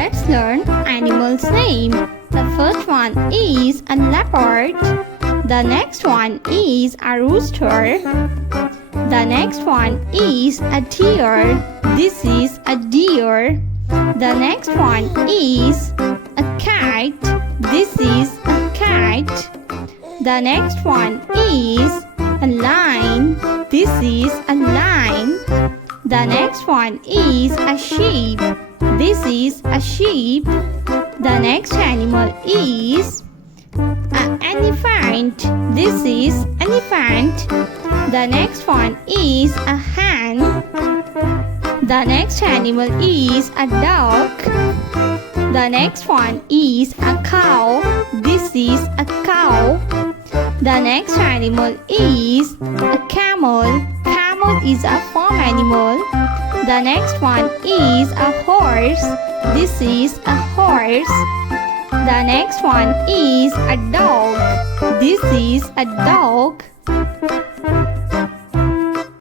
Let's learn animals' name. The first one is a leopard. The next one is a rooster. The next one is a deer. This is a deer. The next one is a cat. This is a cat. The next one is a lion. This is a lion. The next one is a sheep. This is a sheep. The next animal is an elephant. This is elephant. The next one is a hen. The next animal is a duck. The next one is a cow. This is a cow. The next animal is a camel. Camel is a farm animal. The next one is a horse. This is a horse. The next one is a dog. This is a dog.